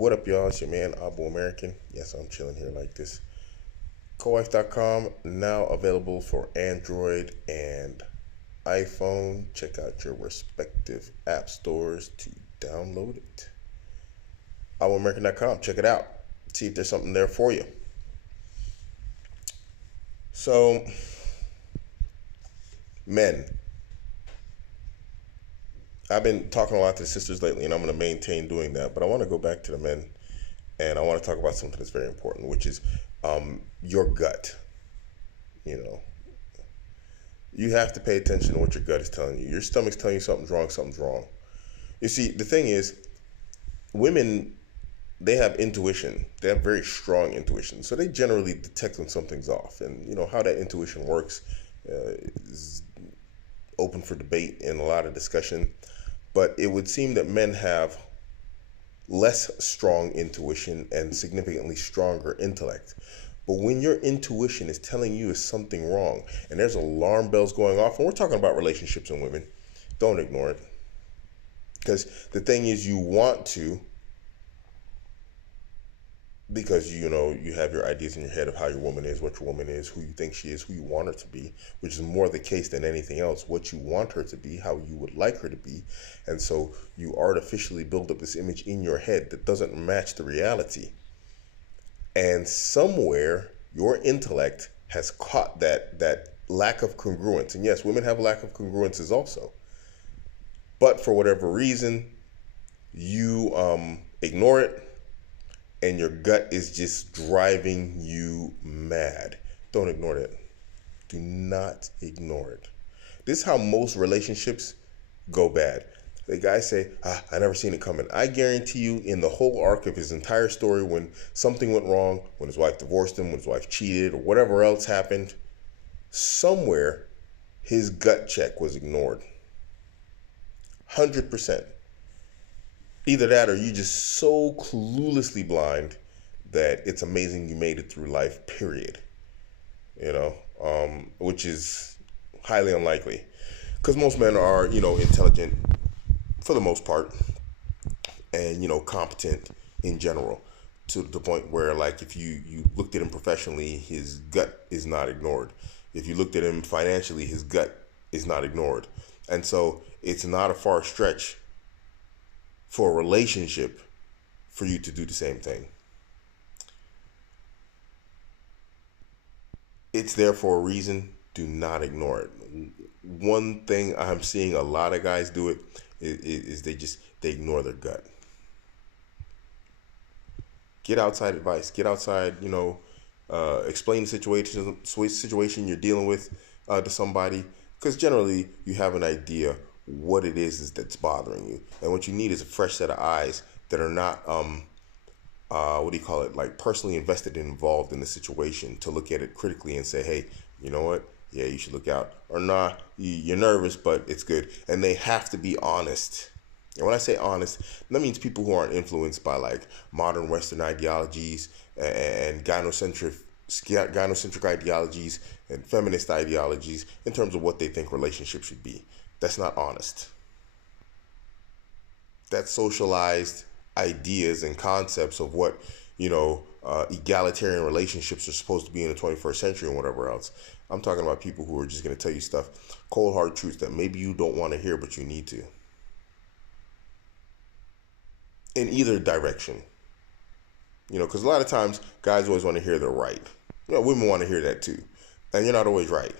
What up, y'all? It's your man, Abuamerican. Yes, I'm chilling here like this. Cowife.com, now available for Android and iPhone. Check out your respective app stores to download it. Abuamerican.com, check it out. See if there's something there for you. So, men. I've been talking a lot to the sisters lately, and I'm going to maintain doing that. But I want to go back to the men, and I want to talk about something that's very important, which is your gut. You know, you have to pay attention to what your gut is telling you. Your stomach's telling you something's wrong, something's wrong. You see, the thing is, women, they have intuition. They have very strong intuition. So they generally detect when something's off. And, you know, how that intuition works is open for debate and a lot of discussion. But it would seem that men have less strong intuition and significantly stronger intellect. But when your intuition is telling you is something wrong and there's alarm bells going off, and we're talking about relationships and women, don't ignore it. Because the thing is, you want to, because you know you have your ideas in your head of how your woman is, what your woman is, who you think she is, who you want her to be, which is more the case than anything else. What you want her to be, how you would like her to be, and so you artificially build up this image in your head that doesn't match the reality. And somewhere your intellect has caught that lack of congruence. And yes, women have a lack of congruences also. But for whatever reason, you ignore it, and your gut is just driving you mad. Don't ignore it. Do not ignore it. This is how most relationships go bad. The guy say, I never seen it coming. I guarantee you, in the whole arc of his entire story, when something went wrong, when his wife divorced him, when his wife cheated, or whatever else happened, somewhere his gut check was ignored. 100%. Either that or you just so cluelessly blind that it's amazing you made it through life, period. You know, which is highly unlikely. Because most men are, you know, intelligent for the most part and, you know, competent in general, to the point where, like, if you looked at him professionally, his gut is not ignored. If you looked at him financially, his gut is not ignored. And so it's not a far stretch for a relationship for you to do the same thing. It's there for a reason. Do not ignore it. One thing I'm seeing a lot of guys do it is they ignore their gut. Get outside advice. Get outside, you know, explain the situation you're dealing with to somebody, because generally you have an idea what it is that's bothering you, and what you need is a fresh set of eyes that are not what do you call it, like personally invested and involved in the situation, to look at it critically and say, hey, you know what, yeah, you should look out, or nah, you're nervous but it's good. And they have to be honest. And when I say honest, that means people who aren't influenced by like modern Western ideologies and gynocentric ideologies and feminist ideologies in terms of what they think relationships should be. That's not honest. That's socialized ideas and concepts of what, you know, egalitarian relationships are supposed to be in the 21st century and whatever else. I'm talking about people who are just going to tell you stuff, cold hard truths that maybe you don't want to hear, but you need to. In either direction. You know, because a lot of times guys always want to hear they're right. You know, women want to hear that too. And you're not always right.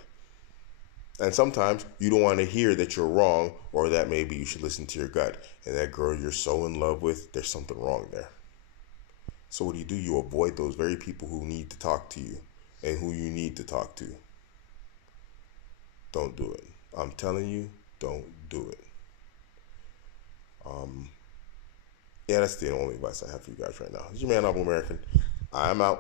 And sometimes you don't want to hear that you're wrong, or that maybe you should listen to your gut. And that girl you're so in love with, there's something wrong there. So what do? You avoid those very people who need to talk to you and who you need to talk to. Don't do it. I'm telling you, don't do it. Yeah, that's the only advice I have for you guys right now. It's your man, Abuamerican. I'm out.